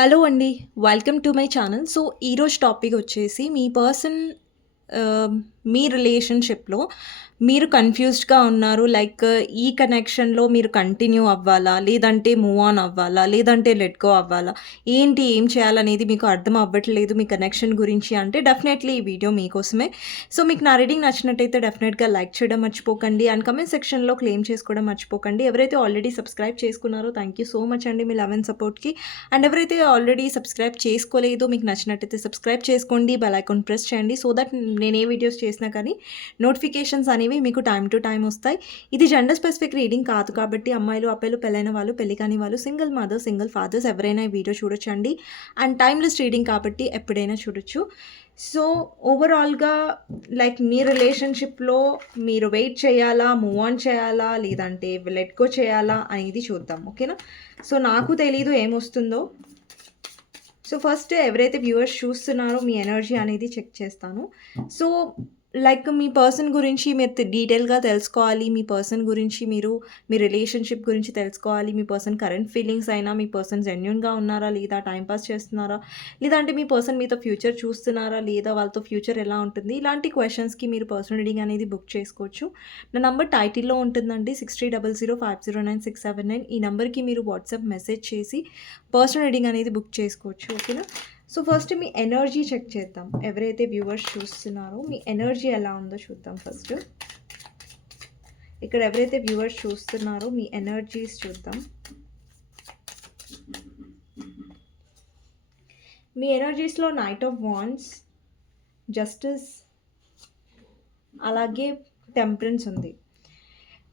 Hello అండి. Welcome to my channel. So, ఈరోజు topic వచ్చేసి మీ పర్సన్ మీ రిలేషన్‌షిప్‌లో మీరు కన్‌ఫ్యూజ్డ్‌గా ఉన్నారు. లైక్ ఈ కనెక్షన్‌లో మీరు కంటిన్యూ అవ్వాలా? లేదంటే మూవ్ ఆన్ అవ్వాలా? లేదంటే లెట్ గో అవ్వాలా? ఏంటి? ఏం చేయాలనేది మీకు అర్థం అవ్వట్లేదు మీ కనెక్షన్ గురించి అంటే డెఫినెట్‌లీ ఈ వీడియో మీకోసమే. సో, మీకు నా రీడింగ్ నచ్చినట్టయితే డెఫినెట్‌గా లైక్ చేయడం మర్చిపోకండి. అండ్ కమెంట్ సెక్షన్‌లో క్లెయిమ్ చేసుకోవడం మర్చిపోకండి. ఎవరైతే ఆల్రెడీ సబ్స్క్రైబ్ చేసుకున్నారో థ్యాంక్ యూ సో మచ్ అండి మీ లవ్ అండ్ సపోర్ట్‌కి. అండ్ ఎవరైతే ఆల్రెడీ సబ్స్క్రైబ్ చేసుకోలేదో మీకు నచ్చినట్టయితే సబ్స్క్రైబ్ చేసుకోండి. బెల్ ఐకాన్ ప్రెస్ చేయండి. సో దట్ నేను ఏ వీడియోస్ చేసినా కానీ నోటిఫికేషన్స్ అనేవి మీకు టైం టు టైం వస్తాయి. ఇది జెండర్ స్పెసిఫిక్ రీడింగ్ కాదు కాబట్టి అమ్మాయిలు, అబ్బాయిలు, పెళ్ళైన వాళ్ళు, పెళ్ళి కాని వాళ్ళు, సింగిల్ మదర్, సింగిల్ ఫాదర్స్ ఎవరైనా ఈ వీడియో చూడొచ్చండి. అండ్ టైమ్‌లెస్ రీడింగ్ కాబట్టి ఎప్పుడైనా చూడొచ్చు. సో, ఓవరాల్‌గా లైక్ మీ రిలేషన్‌షిప్‌లో మీరు వెయిట్ చేయాలా? మూవ్ ఆన్ చేయాలా? లేదంటే లెట్ గో చేయాలా? అనేది చూద్దాం. ఓకేనా? సో, నాకు తెలీదు ఏమొస్తుందో. సో, ఫస్ట్ ఎవరైతే వ్యూవర్స్ చూస్తున్నారో మీ ఎనర్జీ అనేది చెక్ చేస్తాను. సో, లైక్ మీ పర్సన్ గురించి మీరు డీటెయిల్‌గా తెలుసుకోవాలి. మీ పర్సన్ గురించి మీరు మీ రిలేషన్‌షిప్ గురించి తెలుసుకోవాలి. మీ పర్సన్ కరెంట్ ఫీలింగ్స్ అయినా మీ పర్సన్ జెన్యున్గా ఉన్నారా? లేదా టైంపాస్ చేస్తున్నారా చేస్తున్నారా? లేదంటే మీ పర్సన్ మీతో ఫ్యూచర్ చూస్తున్నారా? లేదా వాళ్ళతో ఫ్యూచర్ ఎలా ఉంటుంది? ఇలాంటి క్వశ్చన్స్కి మీరు పర్సనల్ రీడింగ్ అనేది బుక్ చేసుకోవచ్చు. నా నంబర్ టైటిల్‌లో ఉంటుందండి. 6300509679 ఈ నెంబర్కి మీరు వాట్సాప్ మెసేజ్ చేసి పర్సనల్ రీడింగ్ అనేది బుక్ చేసుకోవచ్చు. ఓకేనా? సో, ఫస్ట్ మీ ఎనర్జీ చెక్ చేద్దాం. ఎవరైతే వ్యూవర్స్ చూస్తున్నారో మీ ఎనర్జీ ఎలా ఉందో చూద్దాం ఫస్ట్. ఇక్కడ ఎవరైతే వ్యూవర్స్ చూస్తున్నారో మీ ఎనర్జీస్ చూద్దాం. మీ ఎనర్జీస్‌లో నైట్ ఆఫ్ వాన్స్ జస్టిస్ అలాగే టెంపరెన్స్ ఉంది.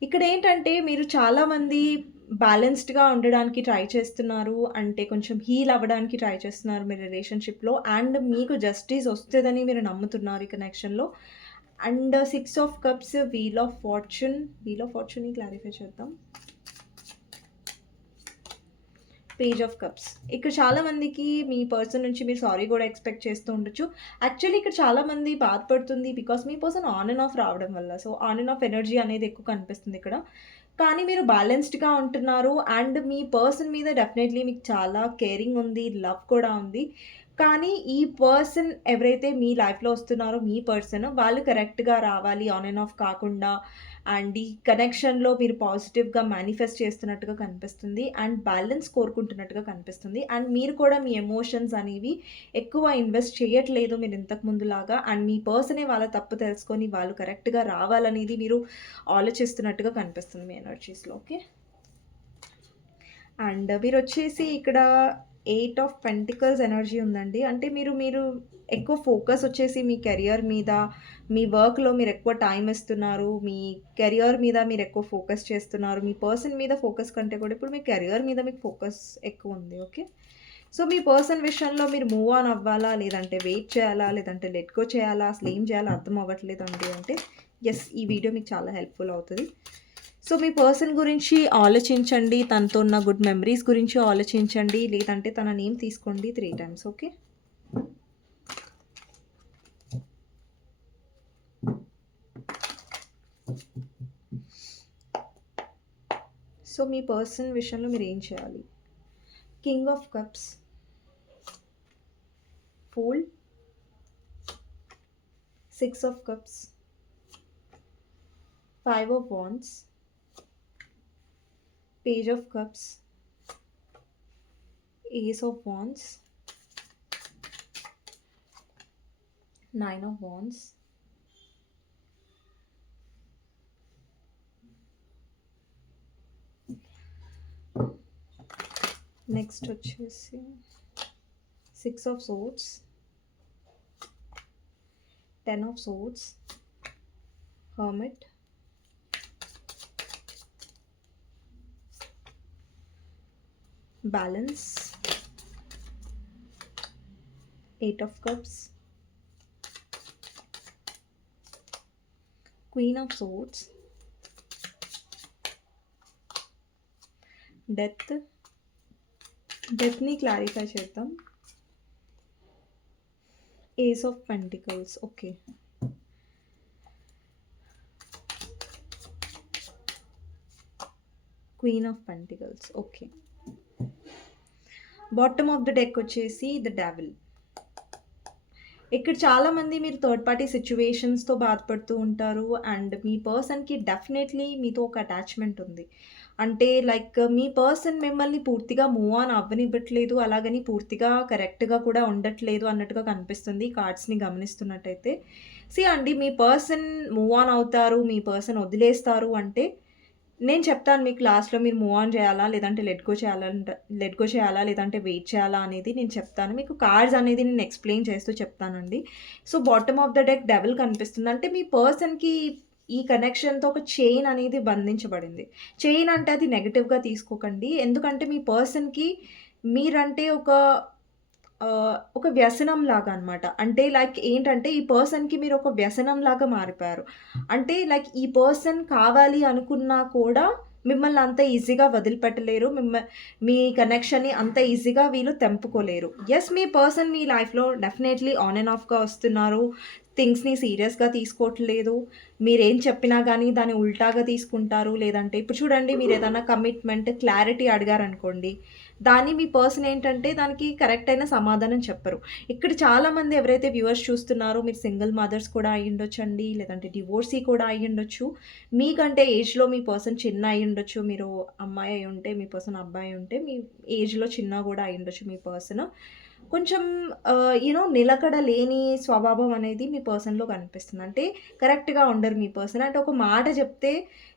ఇక్కడ ఏంటంటే మీరు చాలామంది బ్యాలెన్స్డ్‌గా ఉండడానికి ట్రై చేస్తున్నారు. అంటే కొంచెం హీల్ అవ్వడానికి ట్రై చేస్తున్నారు మీ రిలేషన్‌షిప్‌లో. అండ్ మీకు జస్టిస్ వస్తుందని మీరు నమ్ముతున్నారు ఈ కనెక్షన్‌లో. And six of cups, wheel of fortune, wheel of ఫార్చ్యూన్‌ని clarify చేద్దాం. Page of cups. ఇక్కడ చాలామందికి మీ పర్సన్ నుంచి మీరు సారీ కూడా ఎక్స్‌పెక్ట్ చేస్తూ ఉండొచ్చు. యాక్చువల్లీ ఇక్కడ చాలామంది బాధపడుతుంది బికాస్ మీ పర్సన్ ఆన్ అండ్ ఆఫ్ రావడం వల్ల. So, on and off energy అనేది ఎక్కువ కనిపిస్తుంది ఇక్కడ. కానీ మీరు బ్యాలెన్స్డ్‌గా ఉంటున్నారు. అండ్ మీ పర్సన్ మీద డెఫినెట్‌లీ మీకు చాలా కేరింగ్ ఉంది. లవ్ కూడా ఉంది. కానీ ఈ పర్సన్ ఎవరైతే మీ లైఫ్‌లో వస్తున్నారో మీ పర్సన్ వాళ్ళు కరెక్ట్‌గా రావాలి ఆన్ అండ్ ఆఫ్ కాకుండా. అండ్ ఈ కనెక్షన్‌లో మీరు పాజిటివ్‌గా మేనిఫెస్ట్ చేస్తున్నట్టుగా కనిపిస్తుంది. అండ్ బ్యాలెన్స్ కోరుకుంటున్నట్టుగా కనిపిస్తుంది. అండ్ మీరు కూడా మీ ఎమోషన్స్ అనేవి ఎక్కువ ఇన్వెస్ట్ చేయట్లేదు మీరు ఇంతకు ముందులాగా. అండ్ మీ పర్సనే వాళ్ళ తప్పు తెలుసుకొని వాళ్ళు కరెక్ట్‌గా రావాలనేది మీరు ఆలోచిస్తున్నట్టుగా కనిపిస్తుంది మీ ఎనర్జీస్‌లో. ఓకే. అండ్ మీరు వచ్చేసి ఇక్కడ ఎయిట్ ఆఫ్ పెంటికల్స్ ఎనర్జీ ఉందండి. అంటే మీరు మీరు ఎక్కువ ఫోకస్ వచ్చేసి మీ కెరియర్ మీద, మీ వర్క్‌లో మీరు ఎక్కువ టైం ఇస్తున్నారు. మీ కెరియర్ మీద మీరు ఎక్కువ ఫోకస్ చేస్తున్నారు. మీ పర్సన్ మీద ఫోకస్ కంటే కూడా ఇప్పుడు మీ కెరియర్ మీద మీకు ఫోకస్ ఎక్కువ ఉంది ఓకే. సో, మీ పర్సన్ విషయంలో మీరు మూవ్ ఆన్ అవ్వాలా? లేదంటే వెయిట్ చేయాలా? లేదంటే లెట్ గో చేయాలా? అసలు ఏం చేయాలో అర్థం అవ్వట్లేదండి అంటే ఎస్ ఈ వీడియో మీకు చాలా హెల్ప్‌ఫుల్ అవుతుంది సో, మీ పర్సన్ గురించి ఆలోచించండి. తనతో ఉన్న గుడ్ మెమరీస్ గురించి ఆలోచించండి. లేదంటే తన నేమ్ తీసుకోండి త్రీ టైమ్స్. ఓకే. సో, మీ పర్సన్ విషయంలో మీరు ఏం చేయాలి? King of cups. Fool. Six of cups. Five of wands. Page of cups. Ace of wands. 9 of wands. Next వచ్చేసి 6 of swords. 10 of swords. Hermit. Balance. 8 of cups. Queen of swords. Death. డెత్‌ని clarify చేద్దాం. Ace of pentacles. Okay. Queen of pentacles okay bottom of the deck వచ్చేసి the devil ఇక్కడ చాలామంది మీరు third party సిచ్యువేషన్స్తో బాధపడుతూ ఉంటారు and మీ పర్సన్కి definitely మీతో ఒక అటాచ్మెంట్ ఉంది. అంటే లైక్ మీ పర్సన్ మిమ్మల్ని పూర్తిగా మూవ్ ఆన్ అవ్వనివ్వట్లేదు అలాగని పూర్తిగా కరెక్ట్గా కూడా ఉండట్లేదు అన్నట్టుగా కనిపిస్తుంది కార్డ్స్ని గమనిస్తున్నట్టయితే. సి అండి మీ పర్సన్ మూవ్ ఆన్ అవుతారు మీ పర్సన్ వదిలేస్తారు అంటే నేను చెప్తాను మీకు లాస్ట్లో మీరు మూవ్ ఆన్ చేయాలా లేదంటే లెట్ గో చేయాలా లెట్ గో చేయాలా లేదంటే వెయిట్ చేయాలా అనేది నేను చెప్తాను. మీకు కార్డ్స్ అనేది నేను ఎక్స్ప్లెయిన్ చేస్తూ చెప్తానండి. So bottom of the deck devil కనిపిస్తుంది. అంటే మీ పర్సన్కి ఈ కనెక్షన్తో ఒక చైన్ అనేది బంధించబడింది. చైన్ అంటే అది నెగిటివ్గా తీసుకోకండి. ఎందుకంటే మీ పర్సన్కి మీరంటే ఒక ఒక వ్యసనం లాగా అనమాట అంటే లైక్ ఏంటంటే ఈ పర్సన్కి మీరు ఒక వ్యసనం లాగా మారిపోయారు. అంటే లైక్ ఈ పర్సన్ కావాలి అనుకున్నా కూడా మిమ్మల్ని అంత ఈజీగా వదిలిపెట్టలేరు. మిమ్మ మీ కనెక్షన్ని అంత ఈజీగా వీళ్ళు తెంపుకోలేరు. ఎస్ మీ పర్సన్ మీ లైఫ్లో డెఫినెట్లీ ఆన్ అండ్ ఆఫ్గా వస్తున్నారు. థింగ్స్ని సీరియస్గా తీసుకోవట్లేదు. మీరేం చెప్పినా కానీ దాన్ని ఉల్టాగా తీసుకుంటారు. లేదంటే ఇప్పుడు చూడండి మీరు ఏదైనా కమిట్మెంట్ క్లారిటీ అడిగారనుకోండి. దాన్ని మీ పర్సన్ ఏంటంటే దానికి కరెక్ట్ అయిన సమాధానం చెప్పరు. ఇక్కడ చాలామంది ఎవరైతే వ్యూవర్స్ చూస్తున్నారో మీరు సింగిల్ మదర్స్ కూడా అయి ఉండొచ్చండి లేదంటే డివోర్సీ కూడా అయి ఉండొచ్చు. మీకంటే ఏజ్లో మీ పర్సన్ చిన్న అయి ఉండొచ్చు మీరు అమ్మాయి అయి ఉంటే మీ పర్సన్ అబ్బాయి ఉంటే మీ ఏజ్లో చిన్న కూడా అయి ఉండొచ్చు మీ పర్సన్. కొంచెం యూనో నిలకడ లేని స్వభావం అనేది మీ పర్సన్లో కనిపిస్తుంది. అంటే కరెక్ట్గా ఉండరు మీ పర్సన్. అంటే ఒక మాట చెప్తే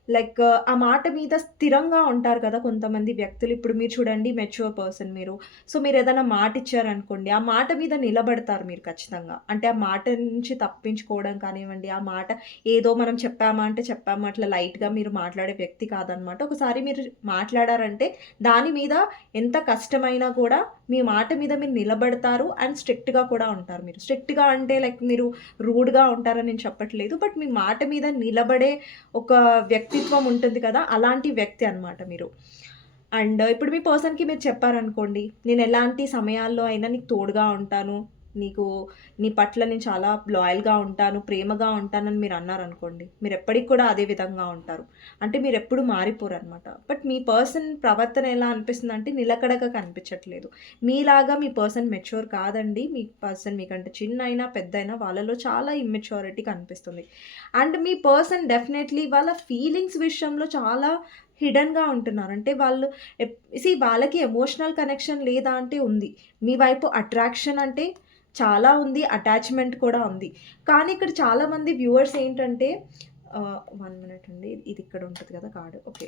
లైక్ ఆ మాట మీద స్థిరంగా ఉంటారు కదా కొంతమంది వ్యక్తులు. ఇప్పుడు మీరు చూడండి మెచ్యూర్ పర్సన్ మీరు. సో మీరు ఏదైనా మాట ఇచ్చారనుకోండి ఆ మాట మీద నిలబడతారు మీరు ఖచ్చితంగా. అంటే ఆ మాట నుంచి తప్పించుకోవడం కానివ్వండి ఆ మాట ఏదో మనం చెప్పామా అంటే చెప్పామా అట్లా లైట్గా మీరు మాట్లాడే వ్యక్తి కాదనమాట. ఒకసారి మీరు మాట్లాడారంటే దాని మీద ఎంత కష్టమైనా కూడా మీ మాట మీద మీరు నిలబడతారు అండ్ స్ట్రిక్ట్గా కూడా ఉంటారు మీరు. స్ట్రిక్ట్గా అంటే లైక్ మీరు రూడ్గా ఉంటారని నేను చెప్పట్లేదు బట్ మీ మాట మీద నిలబడే ఒక వ్యక్తి వ్యక్తిత్వం ఉంటుంది కదా అలాంటి వ్యక్తి అన్నమాట మీరు. అండ్ ఇప్పుడు మీ పర్సన్కి మీరు చెప్పారనుకోండి నేను ఎలాంటి సమయాల్లో అయినా నీకు తోడుగా ఉంటాను నీకు నీ పట్ల నేను చాలా లాయల్గా ఉంటాను ప్రేమగా ఉంటానని మీరు అన్నారనుకోండి మీరు ఎప్పటికి కూడా అదే విధంగా ఉంటారు. అంటే మీరు ఎప్పుడు మారిపోరు అనమాట బట్ మీ పర్సన్ ప్రవర్తన ఎలా అనిపిస్తుంది అంటే నిలకడగా కనిపించట్లేదు. మీలాగా మీ పర్సన్ మెచ్యూర్ కాదండి. మీ పర్సన్ మీకంటే చిన్న అయినా పెద్ద అయినా వాళ్ళలో చాలా ఇమ్మెచ్యూరిటీ కనిపిస్తుంది. అండ్ మీ పర్సన్ డెఫినెట్లీ వాళ్ళ ఫీలింగ్స్ విషయంలో చాలా హిడన్గా ఉంటున్నారు. అంటే వాళ్ళు సి వాళ్ళకి ఎమోషనల్ కనెక్షన్ లేదా అంటే ఉంది. మీ వైపు అట్రాక్షన్ అంటే చాలా ఉంది అటాచ్మెంట్ కూడా ఉంది. కానీ ఇక్కడ చాలామంది వ్యూవర్స్ ఏంటంటే వన్ మినిట్ అండి ఇది ఇక్కడ ఉంటుంది కదా కార్డు ఓకే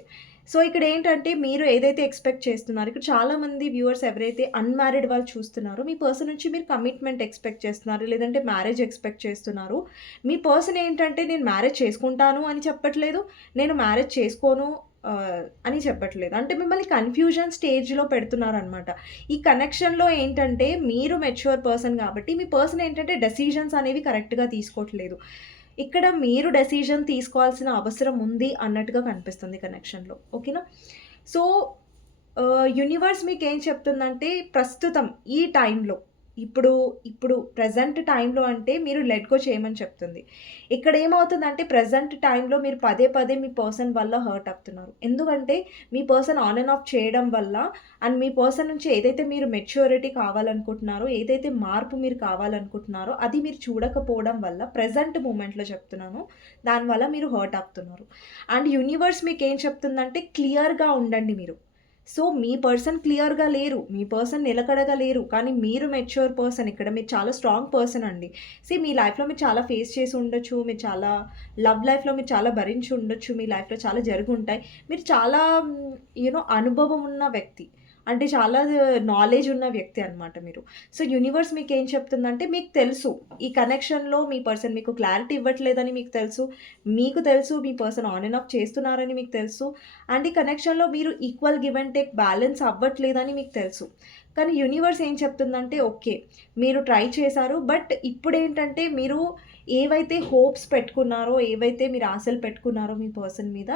సో ఇక్కడ ఏంటంటే మీరు ఏదైతే ఎక్స్పెక్ట్ చేస్తున్నారో ఇక్కడ చాలామంది వ్యూవర్స్ ఎవరైతే అన్మ్యారీడ్ వాళ్ళు చూస్తున్నారో మీ పర్సన్ నుంచి మీరు కమిట్మెంట్ ఎక్స్పెక్ట్ చేస్తున్నారు లేదంటే మ్యారేజ్ ఎక్స్పెక్ట్ చేస్తున్నారు మీ పర్సన్ ఏంటంటే నేను మ్యారేజ్ చేసుకుంటాను అని చెప్పట్లేదు నేను మ్యారేజ్ చేసుకోను అని చెప్పట్లేదు. అంటే మిమ్మల్ని కన్ఫ్యూజన్ స్టేజ్లో పెడుతున్నారనమాట ఈ కనెక్షన్లో ఏంటంటే మీరు మెచ్యూర్ పర్సన్ కాబట్టి మీ పర్సన్ ఏంటంటే డెసిషన్స్ అనేవి కరెక్ట్గా తీసుకోవట్లేదు. ఇక్కడ మీరు డెసిషన్ తీసుకోవాల్సిన అవసరం ఉంది అన్నట్టుగా కనిపిస్తుంది కనెక్షన్లో ఓకేనా సో యూనివర్స్ మీకు ఏం చెప్తుందంటే ప్రస్తుతం ఈ టైంలో ఇప్పుడు ఇప్పుడు ప్రజెంట్ టైంలో అంటే మీరు లెట్ గో చేయమని చెప్తుంది. ఇక్కడ ఏమవుతుందంటే ప్రజెంట్ టైంలో మీరు పదే పదే మీ పర్సన్ వల్ల హర్ట్ అవుతున్నారు. ఎందుకంటే మీ పర్సన్ ఆన్ అండ్ ఆఫ్ చేయడం వల్ల అండ్ మీ పర్సన్ నుంచి ఏదైతే మీరు మెచ్యూరిటీ కావాలనుకుంటున్నారో ఏదైతే మార్పు మీరు కావాలనుకుంటున్నారో అది మీరు చూడకపోవడం వల్ల ప్రజెంట్ మూమెంట్లో చెప్తున్నాను. దానివల్ల మీరు హర్ట్ అవుతున్నారు. అండ్ యూనివర్స్ మీకు ఏం చెప్తుందంటే క్లియర్గా ఉండండి మీరు. సో మీ పర్సన్ క్లియర్గా లేరు మీ పర్సన్ నిలకడగా లేరు కానీ మీరు మెచ్యూర్ పర్సన్ ఇక్కడ మీరు చాలా స్ట్రాంగ్ పర్సన్ అండి. సి మీ లైఫ్లో మీరు చాలా ఫేస్ చేసి ఉండొచ్చు మీరు చాలా లవ్ లైఫ్లో మీరు చాలా భరించి ఉండొచ్చు మీ లైఫ్లో చాలా జరుగుంటాయి. ఉంటాయి మీరు చాలా యూనో అనుభవం ఉన్న వ్యక్తి. అంటే చాలా నాలెడ్జ్ ఉన్న వ్యక్తి అనమాట మీరు. సో యూనివర్స్ మీకు ఏం చెప్తుందంటే మీకు తెలుసు. ఈ కనెక్షన్లో మీ పర్సన్ మీకు క్లారిటీ ఇవ్వట్లేదని మీకు తెలుసు. మీకు తెలుసు మీ పర్సన్ ఆన్ అండ్ ఆఫ్ చేస్తున్నారని మీకు తెలుసు. అండ్ ఈ కనెక్షన్లో మీరు equal give and take balance అవ్వట్లేదని మీకు తెలుసు. కానీ యూనివర్స్ ఏం చెప్తుందంటే ఓకే మీరు ట్రై చేశారు బట్ ఇప్పుడు ఏంటంటే మీరు ఏవైతే హోప్స్ పెట్టుకున్నారో ఏవైతే మీరు ఆశలు పెట్టుకున్నారో మీ పర్సన్ మీద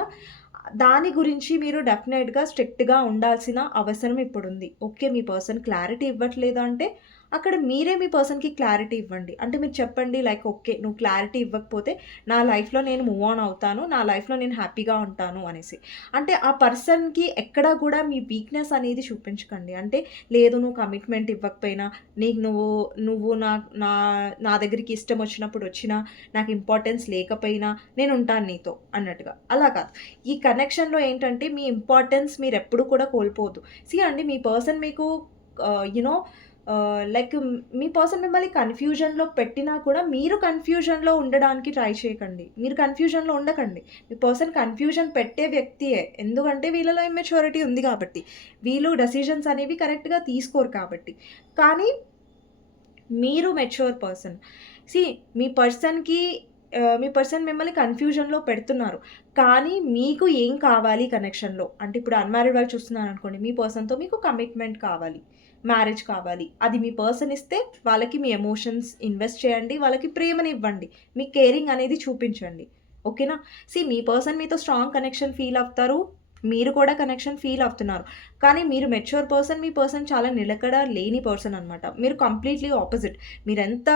దాని గురించి మీరు డెఫినెట్గా స్ట్రిక్ట్గా ఉండాల్సిన అవసరం ఇప్పుడు ఉంది ఓకే మీ పర్సన్ క్లారిటీ ఇవ్వట్లేదు అంటే అక్కడ మీరే మీ పర్సన్‌కి క్లారిటీ ఇవ్వండి. అంటే మీరు చెప్పండి లైక్ ఓకే. నువ్వు క్లారిటీ ఇవ్వకపోతే నా లైఫ్‌లో నేను మూవ్ ఆన్ అవుతాను. నా లైఫ్‌లో నేను హ్యాపీగా ఉంటాను అనేసి. అంటే ఆ పర్సన్‌కి ఎక్కడ కూడా మీ వీక్‌నెస్ అనేది చూపించకండి. అంటే లేదు నువ్వు కమిట్మెంట్ ఇవ్వకపోయినా, నీకు నువ్వు నువ్వు నా నా నా దగ్గరికి ఇష్టం వచ్చినప్పుడు వచ్చినా, నాకు ఇంపార్టెన్స్ లేకపోయినా నేను ఉంటాను నీతో అన్నట్టుగా. అలా కాదు. ఈ కనెక్షన్‌లో ఏంటంటే మీ ఇంపార్టెన్స్ మీరు ఎప్పుడు కూడా కోల్పోవద్దు. సీ అండి మీ పర్సన్ మీకు uh, యునో లైక్ మీ పర్సన్ మిమ్మల్ని కన్‌ఫ్యూజన్‌లో పెట్టినా కూడా మీరు కన్‌ఫ్యూజన్‌లో ఉండడానికి ట్రై చేయకండి. మీరు కన్‌ఫ్యూజన్‌లో ఉండకండి. మీ పర్సన్ కన్‌ఫ్యూజన్ పెట్టే వ్యక్తియే. ఎందుకంటే వీళ్ళలో ఇమ్మెచ్యూరిటీ ఉంది కాబట్టి. వీళ్ళు డెసిషన్స్ అనేవి కరెక్ట్‌గా తీసుకోరు కాబట్టి. కానీ మీరు మెచ్యూర్ పర్సన్. సి మీ పర్సన్‌కి మీ పర్సన్ మిమ్మల్ని కన్‌ఫ్యూజన్‌లో పెడుతున్నారు. కానీ మీకు ఏం కావాలి కనెక్షన్‌లో? అంటే ఇప్పుడు అన్‌మ్యారీడ్ వాళ్ళు చూస్తున్నారనుకోండి. మీ పర్సన్‌తో మీకు కమిట్మెంట్ కావాలి. మ్యారేజ్ కావాలి. అది మీ పర్సన్ ఇస్తే వాళ్ళకి మీ ఎమోషన్స్ ఇన్వెస్ట్ చేయండి. వాళ్ళకి ప్రేమని ఇవ్వండి మీ కేరింగ్ అనేది చూపించండి. ఓకేనా? సి మీ పర్సన్ మీతో స్ట్రాంగ్ కనెక్షన్ ఫీల్ అవుతారు. మీరు కూడా కనెక్షన్ ఫీల్ అవుతున్నారు. కానీ మీరు మెచ్యూర్ పర్సన్, మీ పర్సన్ చాలా నిలకడ లేని పర్సన్ అనమాట. మీరు కంప్లీట్‌లీ ఆపోజిట్. మీరెంత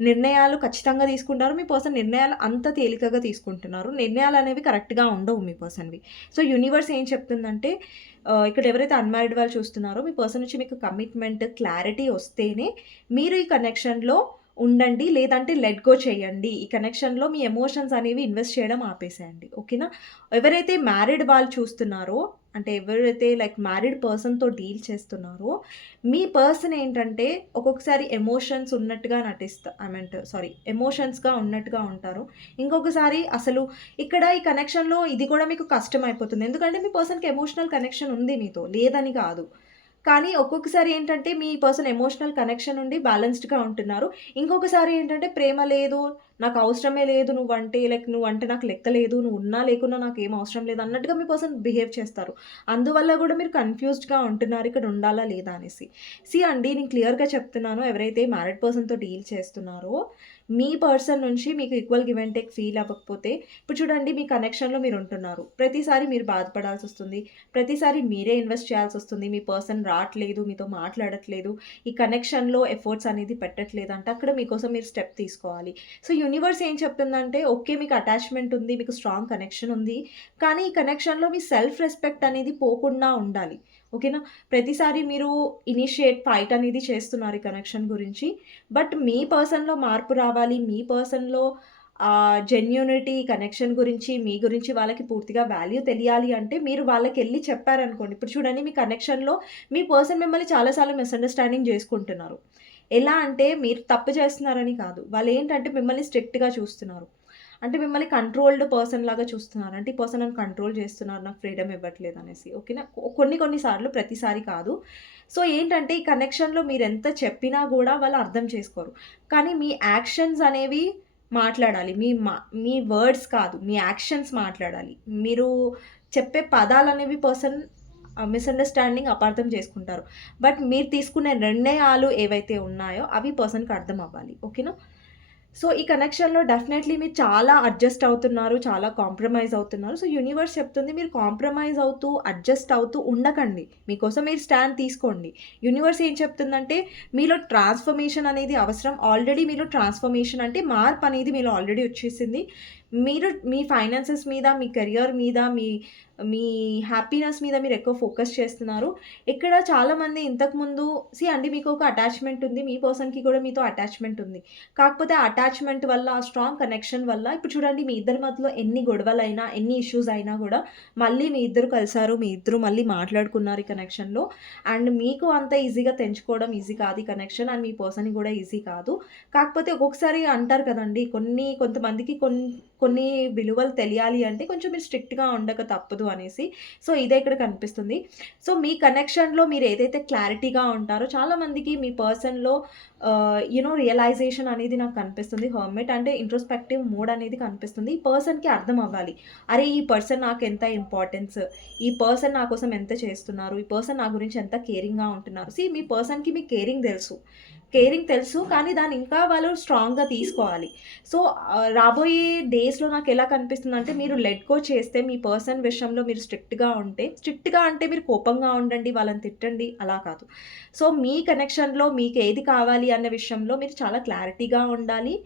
నిర్ణయాలు ఖచ్చితంగా తీసుకుంటారో మీ పర్సన్ నిర్ణయాలు అంత తేలికగా తీసుకుంటున్నారు. నిర్ణయాలు అనేవి కరెక్ట్‌గా ఉండవు మీ పర్సన్‌వి. సో యూనివర్స్ ఏం చెప్తుందంటే ఇక్కడ ఎవరైతే అన్‌మ్యారీడ్ వాళ్ళు చూస్తున్నారో మీ పర్సన్ నుంచి మీకు కమిట్మెంట్, క్లారిటీ వస్తేనే మీరు ఈ కనెక్షన్‌లో ఉండండి. లేదంటే లెట్ గో చేయండి. ఈ కనెక్షన్‌లో మీ ఎమోషన్స్ అనేవి ఇన్వెస్ట్ చేయడం ఆపేసేయండి. ఓకేనా? ఎవరైతే మ్యారీడ్ వాళ్ళు చూస్తున్నారో అంటే ఎవరైతే లైక్ మ్యారీడ్ పర్సన్‌తో డీల్ చేస్తున్నారో మీ పర్సన్ ఏంటంటే ఒక్కొక్కసారి ఎమోషన్స్ ఉన్నట్టుగా నటిస్తా ఐ మీన్ సారీ ఎమోషన్స్‌గా ఉన్నట్టుగా ఉంటారు. ఇంకొకసారి అసలు ఇక్కడ ఈ కనెక్షన్‌లో ఇది కూడా మీకు కష్టం అయిపోతుంది ఎందుకంటే మీ పర్సన్‌కి ఎమోషనల్ కనెక్షన్ ఉంది మీతో. లేదని కాదు. కానీ ఒక్కొక్కసారి ఏంటంటే మీ పర్సన్ ఎమోషనల్ కనెక్షన్ ఉండి బ్యాలెన్స్డ్‌గా ఉంటున్నారు. ఇంకొకసారి ఏంటంటే ప్రేమ లేదు, నాకు అవసరమే లేదు నువ్వు అంటే లైక్ నువ్వు అంటే నాకు లెక్క లేదు. నువ్వు ఉన్నా లేకున్నా నాకు ఏం అవసరం లేదు అన్నట్టుగా మీ పర్సన్ బిహేవ్ చేస్తారు. అందువల్ల కూడా మీరు కన్‌ఫ్యూజ్డ్‌గా ఉంటున్నారు ఇక్కడ ఉండాలా లేదా అనేసి. సీ అండి నేను క్లియర్‌గా చెప్తున్నాను. ఎవరైతే మ్యారీడ్ పర్సన్‌తో డీల్ చేస్తున్నారో మీ పర్సన్ నుంచి మీకు equal give and take feel అవ్వకపోతే ఇప్పుడు చూడండి మీ కనెక్షన్‌లో మీరు ఉంటున్నారు. ప్రతిసారి మీరు బాధపడాల్సి వస్తుంది ప్రతిసారి మీరే ఇన్వెస్ట్ చేయాల్సి వస్తుంది మీ పర్సన్ రావట్లేదు మీతో మాట్లాడట్లేదు. ఈ కనెక్షన్‌లో ఎఫర్ట్స్ అనేది పెట్టట్లేదు అంటే అక్కడ మీకోసం మీరు స్టెప్ తీసుకోవాలి. సో యూనివర్స్ ఏం చెప్తుందంటే ఓకే మీకు అటాచ్‌మెంట్ ఉంది. మీకు స్ట్రాంగ్ కనెక్షన్ ఉంది. కానీ ఈ కనెక్షన్‌లో మీ సెల్ఫ్ రెస్పెక్ట్ అనేది పోకుండా ఉండాలి. ఓకేనా? ప్రతిసారి మీరు ఇనిషియేట్ ఫైట్ అనేది చేస్తున్నారు ఈ కనెక్షన్ గురించి. బట్ మీ పర్సన్‌లో మార్పు రావాలి. మీ పర్సన్‌లో జెన్యూనిటీ కనెక్షన్ గురించి, మీ గురించి వాళ్ళకి పూర్తిగా వాల్యూ తెలియాలి అంటే మీరు వాళ్ళకి వెళ్ళి చెప్పారనుకోండి. ఇప్పుడు చూడండి మీ కనెక్షన్‌లో మీ పర్సన్ మిమ్మల్ని చాలాసార్లు మిస్‌అండర్‌స్టాండింగ్ చేసుకుంటున్నారు. ఎలా అంటే మీరు తప్పు చేస్తున్నారని కాదు. వాళ్ళు ఏంటంటే మిమ్మల్ని స్ట్రిక్ట్‌గా చూస్తున్నారు. అంటే మిమ్మల్ని కంట్రోల్డ్ పర్సన్ లాగా చూస్తున్నారు. అంటే ఈ పర్సన్ నన్ను కంట్రోల్ చేస్తున్నారు. నాకు ఫ్రీడమ్ ఇవ్వట్లేదు అనేసి. ఓకేనా? కొన్ని కొన్ని సార్లు ప్రతిసారి కాదు. సో ఏంటంటే ఈ కనెక్షన్‌లో మీరు ఎంత చెప్పినా కూడా వాళ్ళు అర్థం చేసుకోరు. కానీ మీ యాక్షన్స్ అనేవి మాట్లాడాలి. మీ మా మీ వర్డ్స్ కాదు. మీ యాక్షన్స్ మాట్లాడాలి. మీరు చెప్పే పదాలు అనేవి పర్సన్ మిస్‌అండర్‌స్టాండింగ్ అపార్థం చేసుకుంటారు. బట్ మీరు తీసుకునే నిర్ణయాలు ఏవైతే ఉన్నాయో అవి పర్సన్‌కి అర్థం అవ్వాలి. ఓకేనా? సో ఈ కనెక్షన్‌లో డెఫినెట్లీ మీరు చాలా అడ్జస్ట్ అవుతున్నారు. చాలా కాంప్రమైజ్ అవుతున్నారు. సో యూనివర్స్ చెప్తుంది మీరు కాంప్రమైజ్ అవుతూ, అడ్జస్ట్ అవుతూ ఉండకండి. మీకోసం మీరు స్టాండ్ తీసుకోండి. యూనివర్స్ ఏం చెప్తుందంటే మీలో ట్రాన్స్‌ఫర్మేషన్ అనేది అవసరం. ఆల్రెడీ మీలో ట్రాన్స్‌ఫర్మేషన్ అంటే మార్పు అనేది మీలో ఆల్రెడీ వచ్చేసింది. మీరు మీ ఫైనాన్సెస్ మీద, మీ కెరియర్ మీద, మీ మీ హ్యాపీనెస్ మీద మీరు ఎక్కువ ఫోకస్ చేస్తున్నారు. ఇక్కడ చాలామంది ఇంతకుముందు సీ అండి మీకు ఒక అటాచ్‌మెంట్ ఉంది. మీ పర్సన్‌కి కూడా మీతో అటాచ్‌మెంట్ ఉంది. కాకపోతే ఆ అటాచ్‌మెంట్ వల్ల, ఆ స్ట్రాంగ్ కనెక్షన్ వల్ల ఇప్పుడు చూడండి మీ ఇద్దరి మధ్యలో ఎన్ని గొడవలైనా, ఎన్ని ఇష్యూస్ అయినా కూడా మళ్ళీ మీ ఇద్దరు కలిసారు. మీ ఇద్దరు మళ్ళీ మాట్లాడుకున్నారు ఈ కనెక్షన్‌లో. అండ్ మీకు అంత ఈజీగా తెంచుకోవడం ఈజీ కాదు ఈ కనెక్షన్. అండ్ మీ పర్సన్‌కి కూడా ఈజీ కాదు. కాకపోతే ఒక్కొక్కసారి అంటారు కదండి కొన్ని కొంతమందికి కొన్ని కొన్ని విలువలు తెలియాలి అంటే కొంచెం మీరు స్ట్రిక్ట్‌గా ఉండక తప్పదు అనేసి. సో ఇదే ఇక్కడ కనిపిస్తుంది. సో మీ కనెక్షన్‌లో మీరు ఏదైతే క్లారిటీగా ఉంటారో చాలామందికి మీ పర్సన్‌లో యునో రియలైజేషన్ అనేది నాకు కనిపిస్తుంది. హెర్మిట్ అంటే ఇంట్రోస్పెక్టివ్ మోడ్ అనేది కనిపిస్తుంది. ఈ పర్సన్‌కి అర్థం అవ్వాలి. అరే! ఈ పర్సన్ నాకు ఎంత ఇంపార్టెన్స్. ఈ పర్సన్ నా కోసం ఎంత చేస్తున్నారు. ఈ పర్సన్ నా గురించి ఎంత కేరింగ్‌గా ఉంటున్నారు. సి మీ పర్సన్‌కి మీ కేరింగ్ తెలుసు. కేరింగ్ తెలుసు కానీ దాన్ని ఇంకా వాళ్ళు స్ట్రాంగ్గా తీసుకోవాలి సో రాబోయే డేస్లో నాకు ఎలా కనిపిస్తుంది అంటే మీరు లెట్ గో చేస్తే మీ పర్సన్ విషయంలో మీరు స్ట్రిక్ట్గా ఉంటే స్ట్రిక్ట్గా అంటే మీరు కోపంగా ఉండండి వాళ్ళని తిట్టండి అలా కాదు సో మీ కనెక్షన్లో మీకు ఏది కావాలి అన్న విషయంలో మీరు చాలా క్లారిటీగా ఉండాలి.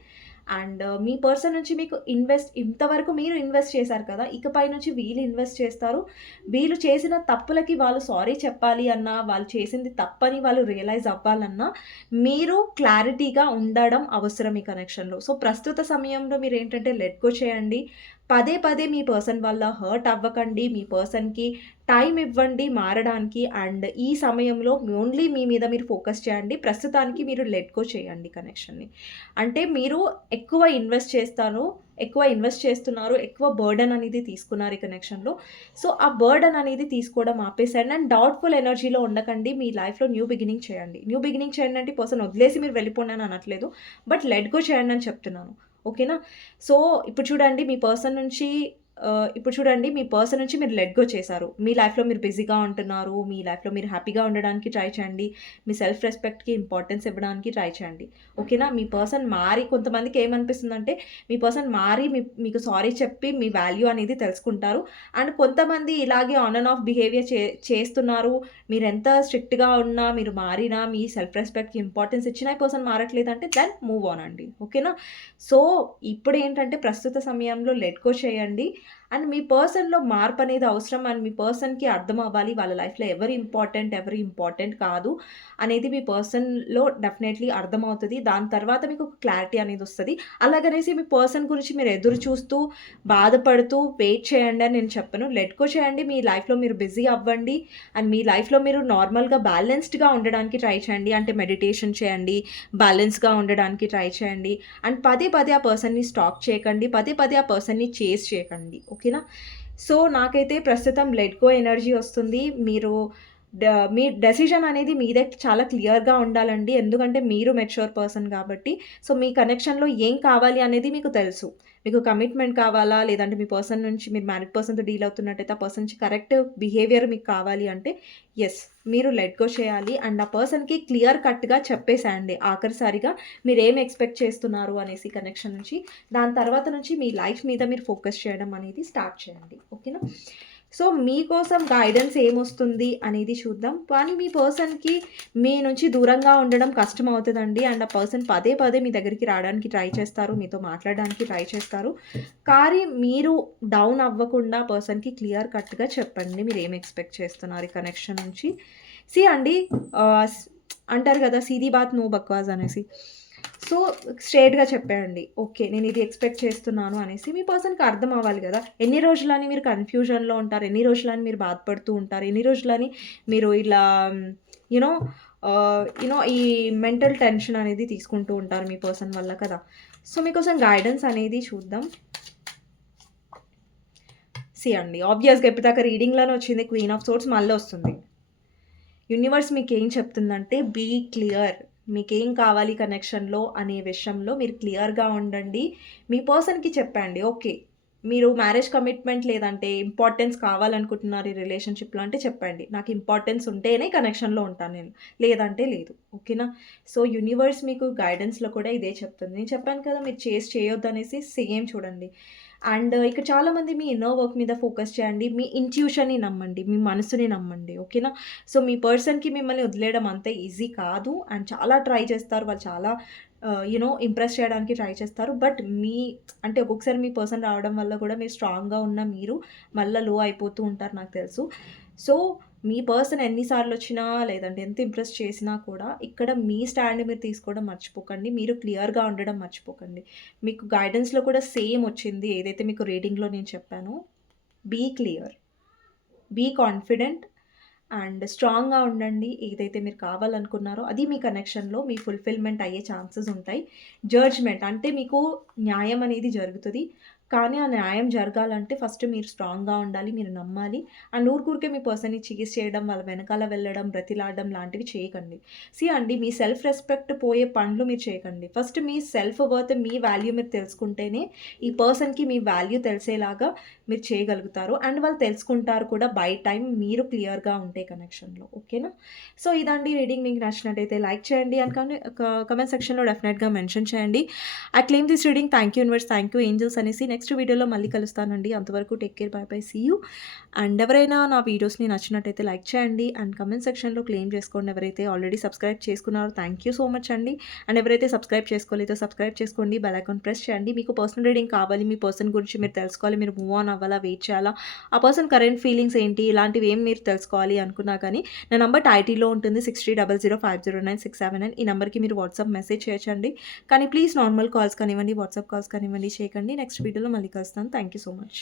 అండ్ uh, మీ పర్సన్ నుంచి మీకు ఇన్వెస్ట్ ఇంతవరకు మీరు ఇన్వెస్ట్ చేశారు కదా ఇకపై నుంచి వీళ్ళు ఇన్వెస్ట్ చేస్తారు. వీళ్ళు చేసిన తప్పులకి వాళ్ళు సారీ చెప్పాలి అన్నా వాళ్ళు చేసింది తప్పని వాళ్ళు రియలైజ్ అవ్వాలన్నా మీరు క్లారిటీగా ఉండడం అవసరం ఈ కనెక్షన్లో. సో ప్రస్తుత సమయంలో మీరు ఏంటంటే లెట్ గో చేయండి. పదే పదే మీ పర్సన్ వల్ల హర్ట్ అవ్వకండి మీ పర్సన్కి టైం ఇవ్వండి మారడానికి అండ్ ఈ సమయంలో ఓన్లీ మీ మీద మీరు ఫోకస్ చేయండి. ప్రస్తుతానికి మీరు లెట్కో చేయండి కనెక్షన్ని. అంటే మీరు ఎక్కువ ఇన్వెస్ట్ చేస్తారు ఎక్కువ ఇన్వెస్ట్ చేస్తున్నారు ఎక్కువ బర్డన్ అనేది తీసుకున్నారు ఈ కనెక్షన్లో. సో ఆ బర్డన్ అనేది తీసుకోవడం ఆపేసండి అండ్ డౌట్ఫుల్ ఎనర్జీలో ఉండకండి. మీ లైఫ్లో న్యూ బిగినింగ్ చేయండి. న్యూ బిగినింగ్ చేయండి అంటే పర్సన్ వదిలేసి మీరు వెళ్ళిపోండి అని అనట్లేదు. బట్ లెట్ గో చేయండి అని చెప్తున్నాను. ఓకేనా? సో ఇప్పుడు చూడండి మీ పర్సన్ నుంచి ఇప్పుడు చూడండి మీ పర్సన్ నుంచి మీరు లెట్ గో చేశారు. మీ లైఫ్లో మీరు బిజీగా ఉంటున్నారు మీ లైఫ్లో మీరు హ్యాపీగా ఉండడానికి ట్రై చేయండి. మీ సెల్ఫ్ రెస్పెక్ట్కి ఇంపార్టెన్స్ ఇవ్వడానికి ట్రై చేయండి. ఓకేనా మీ పర్సన్ మారి కొంతమందికి ఏమనిపిస్తుందంటే మీ పర్సన్ మారి మీ మీకు సారీ చెప్పి మీ వాల్యూ అనేది తెలుసుకుంటారు. అండ్ కొంతమంది ఇలాగే ఆన్ అండ్ ఆఫ్ బిహేవియర్ చే చేస్తున్నారు. మీరు ఎంత స్ట్రిక్ట్గా ఉన్నా మీరు మారినా మీ సెల్ఫ్ రెస్పెక్ట్కి ఇంపార్టెన్స్ ఇచ్చినా పర్సన్ మారట్లేదంటే దెన్ మూవ్ ఆన్ అండి. ఓకేనా సో ఇప్పుడు ఏంటంటే ప్రస్తుత సమయంలో లెట్ గో చేయండి. అండ్ మీ పర్సన్లో మార్పు అనేది అవసరం అండ్ మీ పర్సన్కి అర్థం అవ్వాలి. వాళ్ళ లైఫ్లో ఎవరు ఇంపార్టెంట్ ఎవరు ఇంపార్టెంట్ కాదు అనేది మీ పర్సన్లో డెఫినెట్లీ అర్థమవుతుంది దాని తర్వాత మీకు ఒక క్లారిటీ అనేది వస్తుంది. అలాగనేసి మీ పర్సన్ గురించి మీరు ఎదురు చూస్తూ బాధపడుతూ వెయిట్ చేయండి అని నేను చెప్పను. లెట్కో చేయండి. మీ లైఫ్లో మీరు బిజీ అవ్వండి. అండ్ మీ లైఫ్లో మీరు నార్మల్గా బ్యాలెన్స్డ్గా ఉండడానికి ట్రై చేయండి. అంటే మెడిటేషన్ చేయండి. బ్యాలెన్స్గా ఉండడానికి ట్రై చేయండి. అండ్ పదే పదే ఆ పర్సన్ని స్టాక్ చేయకండి. పదే పదే ఆ పర్సన్ని చేస్ చేయకండి. ఓకే ఓకేనా? సో నాకైతే ప్రస్తుతం లెట్ గో ఎనర్జీ వస్తుంది. మీరు డ- మీ డెసిషన్ అనేది మీదే చాలా క్లియర్గా ఉండాలండి. ఎందుకంటే మీరు మెచ్యూర్ పర్సన్ కాబట్టి. సో మీ కనెక్షన్లో ఏం కావాలి అనేది మీకు తెలుసు. మీకు కమిట్మెంట్ కావాలా? లేదంటే మీ పర్సన్ నుంచి మీరు మ్యారిడ్ పర్సన్తో డీల్ అవుతున్నట్టయితే ఆ పర్సన్ నుంచి కరెక్ట్ బిహేవియర్ మీకు కావాలి అంటే ఎస్ మీరు లెట్ గో చేయాలి. అండ్ ఆ పర్సన్కి క్లియర్ కట్గా చెప్పేసేయండి. ఆఖరిసారిగా మీరు ఏం ఎక్స్పెక్ట్ చేస్తున్నారు అనేసి కనెక్షన్ నుంచి దాని తర్వాత నుంచి మీ లైఫ్ మీద మీరు ఫోకస్ చేయడం అనేది స్టార్ట్ చేయండి. ఓకేనా సో మీకోసం గైడెన్స్ ఏమొస్తుంది అనేది చూద్దాం. కానీ మీ పర్సన్కి మీ నుంచి దూరంగా ఉండడం కష్టం అవుతుందండి. అండ్ ఆ పర్సన్ పదే పదే మీ దగ్గరికి రావడానికి ట్రై చేస్తారు. మీతో మాట్లాడడానికి ట్రై చేస్తారు. కానీ మీరు డౌన్ అవ్వకుండా పర్సన్కి క్లియర్ కట్గా చెప్పండి. మీరు ఏం ఎక్స్పెక్ట్ చేస్తున్నారు ఈ కనెక్షన్ నుంచి? సి అండి అంటారు కదా సీది బాత్ నో బక్వాజ్ అనేసి. సో స్ట్రేట్గా చెప్పేయండి ఓకే నేను ఇది ఎక్స్పెక్ట్ చేస్తున్నాను అనేసి మీ పర్సన్కి అర్థం అవ్వాలి కదా. ఎన్ని రోజులని మీరు కన్ఫ్యూజన్లో ఉంటారు? ఎన్ని రోజులని మీరు బాధపడుతూ ఉంటారు? ఎన్ని రోజులని మీరు ఇలా యూనో యూనో uh, ఈ మెంటల్ టెన్షన్ అనేది తీసుకుంటూ ఉంటారు మీ పర్సన్ వల్ల కదా. సో మీకోసం గైడెన్స్ అనేది చూద్దాం. సి అండి ఆబ్వియస్గా ఎప్పటిదాకా రీడింగ్లోనే వచ్చింది. క్వీన్ ఆఫ్ సోర్ట్స్ మళ్ళీ వస్తుంది యూనివర్స్ మీకు ఏం చెప్తుందంటే బీ క్లియర్. మీకేం కావాలి కనెక్షన్లో అనే విషయంలో మీరు క్లియర్గా ఉండండి. మీ పర్సన్కి చెప్పండి. ఓకే మీరు మ్యారేజ్ కమిట్మెంట్ లేదంటే ఇంపార్టెన్స్ కావాలనుకుంటున్నారు ఈ రిలేషన్షిప్లో అంటే చెప్పండి. నాకు ఇంపార్టెన్స్ ఉంటేనే కనెక్షన్లో ఉంటాను నేను. లేదంటే లేదు. ఓకేనా? సో యూనివర్స్ మీకు గైడెన్స్లో కూడా ఇదే చెప్తుంది. నేను చెప్పాను కదా మీరు చేసి చేయొద్దు అనేసి సేమ్ చూడండి. అండ్ ఇక్కడ చాలామంది మీ ఇన్నర్ వర్క్ మీద ఫోకస్ చేయండి మీ ఇంట్యూషన్ని నమ్మండి మీ మనసుని నమ్మండి ఓకేనా? సో మీ పర్సన్కి మిమ్మల్ని వదిలేయడం అంత ఈజీ కాదు అండ్ చాలా ట్రై చేస్తారు వాళ్ళు చాలా uh, యూనో ఇంప్రెస్ చేయడానికి ట్రై చేస్తారు. బట్ మీ అంటే ఒక్కొక్కసారి మీ పర్సన్ రావడం వల్ల కూడా మీరు స్ట్రాంగ్గా ఉన్న మీరు మళ్ళీ లో అయిపోతూ ఉంటారు నాకు తెలుసు. సో మీ పర్సన్ ఎన్నిసార్లు వచ్చినా లేదంటే ఎంత ఇంప్రెస్ చేసినా కూడా ఇక్కడ మీ స్టాండ్ మీరు తీసుకోవడం మర్చిపోకండి. మీరు క్లియర్గా ఉండడం మర్చిపోకండి. మీకు గైడెన్స్లో కూడా సేమ్ వచ్చింది. ఏదైతే మీకు రీడింగ్లో నేను చెప్పానో be clear be confident and స్ట్రాంగ్గా ఉండండి. ఏదైతే మీరు కావాలనుకున్నారో అది మీ కనెక్షన్లో మీ ఫుల్ఫిల్మెంట్ అయ్యే ఛాన్సెస్ ఉంటాయి. జడ్జ్మెంట్ అంటే మీకు న్యాయం అనేది జరుగుతుంది. కానీ ఆ న్యాయం జరగాలంటే ఫస్ట్ మీరు స్ట్రాంగ్‌గా ఉండాలి. మీరు నమ్మాలి. అండ్ ఊరికూరికే మీ పర్సన్‌ని చీజ్ చేయడం, వాళ్ళ వెనకాల వెళ్ళడం, బ్రతిలాడడం లాంటివి చేయకండి. సి అండి మీ సెల్ఫ్ రెస్పెక్ట్ పోయే పనులు మీరు చేయకండి. ఫస్ట్ మీ సెల్ఫ్ వర్త్, మీ వాల్యూ మీరు తెలుసుకుంటేనే ఈ పర్సన్‌కి మీ వాల్యూ తెలిసేలాగా మీరు చేయగలుగుతారు. అండ్ వాళ్ళు తెలుసుకుంటారు కూడా బై టైం మీరు క్లియర్‌గా ఉంటే కనెక్షన్‌లో. ఓకేనా? సో ఇదండి రీడింగ్ మీకు నచ్చినట్టయితే లైక్ చేయండి. అండ్ కానీ కమెంట్ సెక్షన్‌లో డెఫినెట్‌గా మెన్షన్ చేయండి. I claim this reading thank you universe, thank you angels అనేసి నెక్స్ట్ నెక్స్ట్ వీడియోలో మళ్ళీ కలుస్తానండి. అంతవరకు take care. Bye bye. See you. And ఎవరైనా నా వీడియోస్‌ని నచ్చినట్టయితే లైక్ చేయండి. అండ్ కమెంట్ సెక్షన్‌లో క్లెయిమ్ చేసుకోండి. ఎవరైతే ఆల్రెడీ సబ్స్క్రైబ్ చేసుకున్నారో థ్యాంక్ యూ సో మచ్ అండి. అండ్ ఎవరైతే సబ్స్క్రైబ్ చేసుకోలేదో సబ్స్క్రైబ్ చేసుకోండి. బెల్ ఐకాన్ ప్రెస్ చేయండి. మీకు పర్సనల్ రీడింగ్ కావాలి. మీ పర్సన్ గురించి మీరు తెలుసుకోవాలి. మీరు మూవ్ ఆన్ అవ్వాలా? వెయిట్ చేయాలా? ఆ పర్సన్ కరెంట్ ఫీలింగ్స్ ఏంటి? ఇలాంటివి ఏం మీరు తెలుసుకోవాలి అనుకున్నా కానీ నా నంబర్ టైటీలో ఉంటుంది. 6300509679 ఈ నెంబర్కి మీరు వాట్సాప్ మెసేజ్ చేయొచ్చండి. కానీ ప్లీజ్ నార్మల్ కాల్స్ కానివ్వండి, వాట్సాప్ కాల్స్ కానివ్వండి చేయకండి. నెక్స్ట్ వీడియోలో మళ్ళీ కలుస్తాను. Thank you so much.